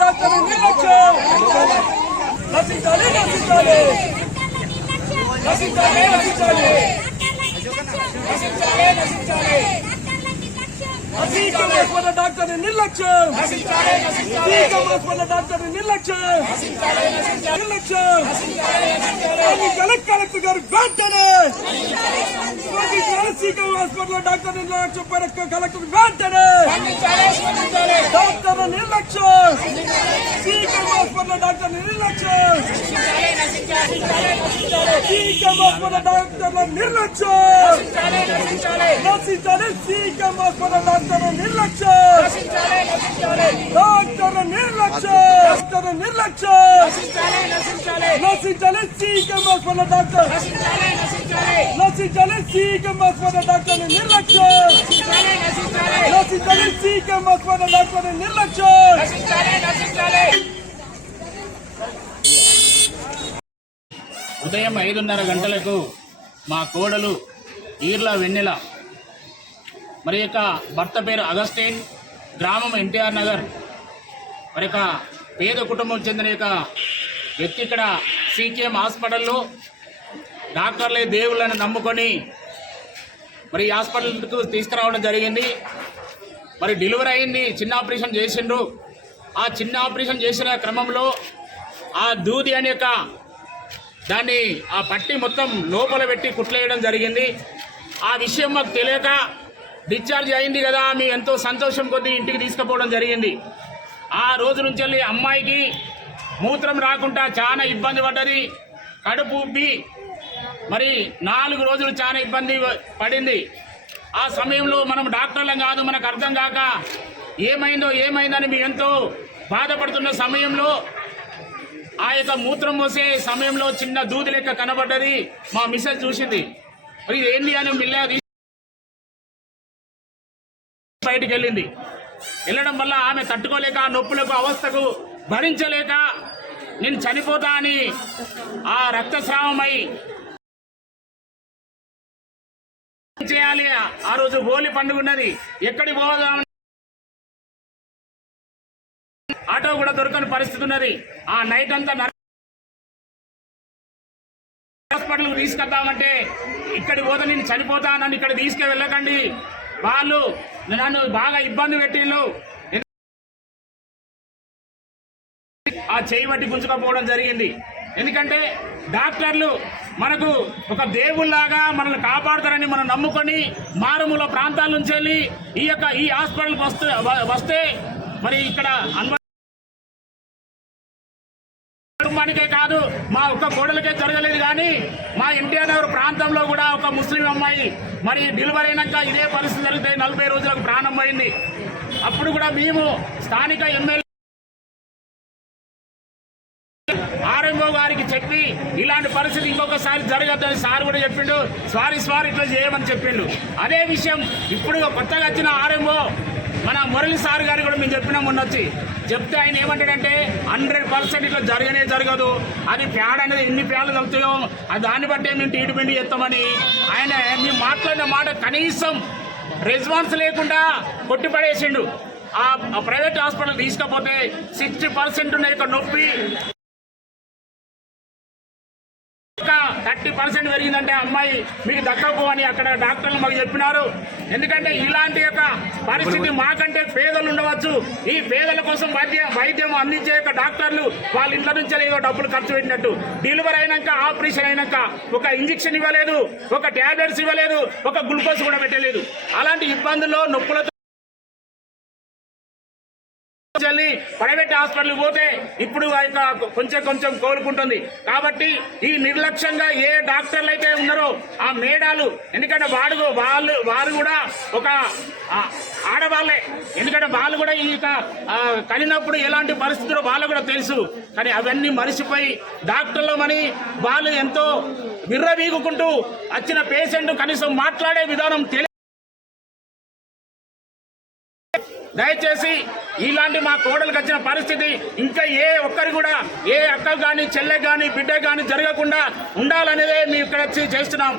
డాక్టర్ల నిర్లక్ష్యం నశించాలి నశించాలి నశించాలి నశించాలి నశించాలి నశించాలి డాక్టర్ నిర్లక్ష్యం డాక్టర్ నిర్లక్ష్యం నిర్లక్ష్యం కలెక్టర్ గారు వెంటనే హాస్పిటల్ డాక్టర్ నిర్లక్ష్యం కలెక్టర్ వెంటనే డాక్టర్ నిర్లక్ష్యం హాస్పిటల్ డాక్టర్ నిర్లక్ష్యం డాక్టర్ల నిర్లక్ష్యం నశించాలి సీఎం హాస్పిటల్ డాక్టర్ నిర్లక్ష్యం డాక్టర్ నిర్లక్ష్యం డాక్టర్ నిర్లక్ష్యం నశించాలి సీఎం హాస్పిటల్ డాక్టర్ నశించాలి సీఎం హాస్పిటల్ డాక్టర్ నిర్లక్ష్యం నశించాలి సీఎం హాస్పిటల్ డాక్టర్ నిర్లక్ష్యం ఉదయం 5:30 గంటలకు మా కోడలు ఈర్ల వెన్నెల మరి యొక్క భర్త పేరు అగస్టిన్, గ్రామం ఎన్టీఆర్ నగర్, మరి యొక్క పేద కుటుంబం చెందిన యొక్క వ్యక్తి ఇక్కడ సీకేఎం హాస్పిటల్లో డాక్టర్లే దేవుళ్ళని నమ్ముకొని మరి హాస్పిటల్కు తీసుకురావడం జరిగింది. మరి డెలివరీ అయింది, చిన్న ఆపరేషన్ చేసిండ్రు. ఆ చిన్న ఆపరేషన్ చేసిన క్రమంలో ఆ దూది అనే యొక్క దాన్ని ఆ పట్టి మొత్తం లోపల పెట్టి కుట్లేయడం జరిగింది. ఆ విషయం మాకు తెలియక డిశ్చార్జ్ అయింది కదా మేము ఎంతో సంతోషం కొద్దీ ఇంటికి తీసుకుపోవడం జరిగింది. ఆ రోజు నుంచి వెళ్ళి అమ్మాయికి మూత్రం రాకుండా చాలా ఇబ్బంది పడ్డది, కడుపు ఉబ్బి మరి 4 రోజులు చాలా ఇబ్బంది పడింది. ఆ సమయంలో మనం డాక్టర్లం కాదు, మనకు అర్థం కాక ఏమైందని మేము ఎంతో బాధపడుతున్న సమయంలో ఆ యొక్క మూత్రం పోసే సమయంలో చిన్న దూది లెక్క కనబడ్డది. మా మిస్సెస్ చూసింది, మరి ఏంది అని మిల్లా బయటికి వెళ్ళడం వల్ల ఆమె తట్టుకోలేక నొప్పులకు అవస్థకు భరించలేక నేను చనిపోతా అని ఆ రక్తస్రావమై చేయాలి. ఆ రోజు హోలీ పండుగ ఉన్నది, ఎక్కడికి పోదాం ఆటో కూడా దొరకని పరిస్థితి ఉన్నది. ఆ నైట్ అంతా హాస్పిటల్కి తీసుకెళ్తామంటే ఇక్కడికి పోతే నేను చనిపోతా, నన్ను ఇక్కడ తీసుకెళ్ళకండి, వాళ్ళు నన్ను బాగా ఇబ్బంది పెట్టిళ్ళు. ఆ చేయి బట్టి గుంజుకపోవడం జరిగింది. ఎందుకంటే డాక్టర్లు మనకు ఒక దేవుళ్లాగా మనల్ని కాపాడుతారని మనం నమ్ముకొని మారుమూల ప్రాంతాల నుంచి వెళ్ళి ఈ హాస్పిటల్కి వస్తే మరి ఇక్కడ కుటుంబానికే కాదు మా ఒక్క కోడలకే జరగలేదు, కానీ మా ఎన్టీఆర్ నగర్ ప్రాంతంలో కూడా ఒక ముస్లిం అమ్మాయి మరి డెలివరీ అయినాక ఇదే పరిస్థితి జరిగితే 40 రోజులకు ప్రాణం పోయింది. అప్పుడు కూడా మేము స్థానిక ఎమ్మెల్యే ఆర్ఎంఓ గారికి చెప్పి ఇలాంటి పరిస్థితి ఇంకొకసారి జరగద్దని సార్ కూడా చెప్పిండు. సారీ ఇట్లా చేయమని చెప్పిండు. అదే విషయం ఇప్పుడు కొత్తగా వచ్చిన ఆర్ఎంఓ మన మురళి సార్ గారు కూడా మేము చెప్పినా మొన్నొచ్చి చెప్తే ఆయన ఏమంటాడంటే 100% ఇట్లా జరగదు, అది ప్యాడ్ అనేది ఎన్ని ప్యాడ్లు తగ్గుతాయో దాన్ని బట్టే మేము ట్రీట్మెంట్ చేస్తామని ఆయన మేము మాట్లాడిన మాట కనీసం రెస్పాన్స్ లేకుండా కొట్టిపడేసిండు. ఆ ప్రైవేట్ హాస్పిటల్ తీసుకపోతే 60% ఉన్న యొక్క నొప్పి 30% పెరిగిందంటే అమ్మాయి మీకు దక్కకపోవని అక్కడ డాక్టర్లు మాకు చెప్పినారు. ఎందుకంటే ఇలాంటి యొక్క పరిస్థితి మాకంటే పేదలు ఉండవచ్చు, ఈ పేదల కోసం వైద్యం అందించే డాక్టర్లు వాళ్ళ ఇంట్లో నుంచి ఏదో డబ్బులు ఖర్చు పెట్టినట్టు డెలివరీ అయినాక ఆపరేషన్ అయినాక ఒక ఇంజెక్షన్ ఇవ్వలేదు, ఒక టాబ్లెట్స్ ఇవ్వలేదు, ఒక గ్లూకోజ్ కూడా పెట్టలేదు. అలాంటి ఇబ్బందుల్లో నొప్పులతో ప్రైవేట్ హాస్పిటల్ పోతే ఇప్పుడు కొంచెం కోలుకుంటుంది. కాబట్టి ఈ నిర్లక్ష్యంగా ఏ డాక్టర్లు అయితే ఉన్నారో ఆ మేడాలు, ఎందుకంటే వారు కూడా ఒక ఆడవాళ్ళే, ఎందుకంటే వాళ్ళు కూడా ఈ కలినప్పుడు ఎలాంటి పరిస్థితుల్లో వాళ్ళు కూడా తెలుసు. కానీ అవన్నీ మరిచిపోయి డాక్టర్లమని వాళ్ళు ఎంతో విర్రవీగుకుంటూ వచ్చిన పేషెంట్ కనీసం మాట్లాడే విధానం దయచేసి ఇలాంటి మా కోడలకు వచ్చిన పరిస్థితి ఇంకా ఏ ఒక్కరు కూడా ఏ అక్క కానీ చెల్లె కానీ బిడ్డ కానీ జరగకుండా ఉండాలనేదే మేము ఇక్కడ వచ్చి చేస్తున్నాం.